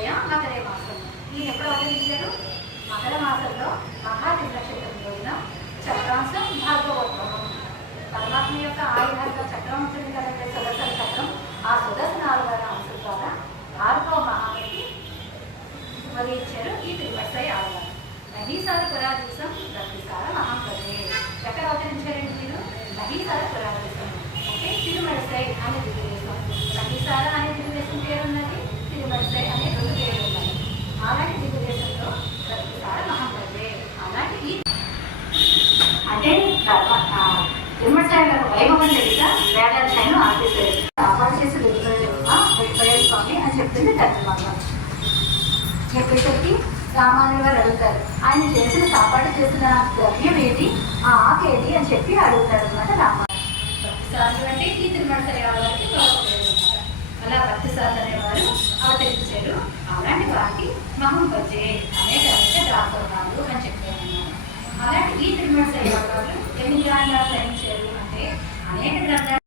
మకరయ మకరే మాసం. ఈయన ఎప్పుడు అవతరించారు? మకర మాసంలో మహాతిథి నక్షత్రం రోజున చక్రాంశం భార్గవోత్తమం. పరమాత్మ యొక్క ఆయుధంగా చక్రం ఉంటుంది కదంటే సుదర్శన చక్రం. ఆ సుదర్శన 4వ అంశం ద్వారా 4వ మహామతి మరి ఇచ్చారు ఈ తిరుమలసై ఆడవారు. నహీసార పురాదివసం రక్తిసార మహాంపదే. ఎక్కడ అవతరించారండి మీరు? నహీసార పురాదివసం అంటే తిరుమలసై అనే దిగుదేశం. నహీసార అనే దిగుదేశం పేరు ఉన్నది, తిరుమలసై అనే 2 పేర్లు ఉన్నాయి. అలాంటి దిగుదేశంలో రక్తిసార మహాంపదే. అలాంటి ఈ అంటే తిరుమలసైలో వైభవం తెలియక వేదాధ్యాయులు ఆపేశారు. అమలు చేసి స్వామి అని చెప్తుంది తర్జమాగా. చెప్పేసరికి రామానుజులు వారు అడుగుతారు, ఆయన చేసిన కాపాడు చేసిన ద్రవ్యం ఏది, ఆ ఆకేది అని చెప్పి అడుగుతారు అనమాట రామానుజులు. భక్తిసారులు అంటే ఈ తిరుమలసై వారికి గౌరవపడేదన్నమాట. అలా భక్తిసారులు అనేవారు అవతరించారు. అలాంటి వారికి మహంపజే అనేక దాసోహాలు అని చెప్పారు. అలాంటి ఈ తిరుమలసై వారు ఎన్ని గ్రంథాలు గ్రహించారు అంటే అనేక గ్రంథాలు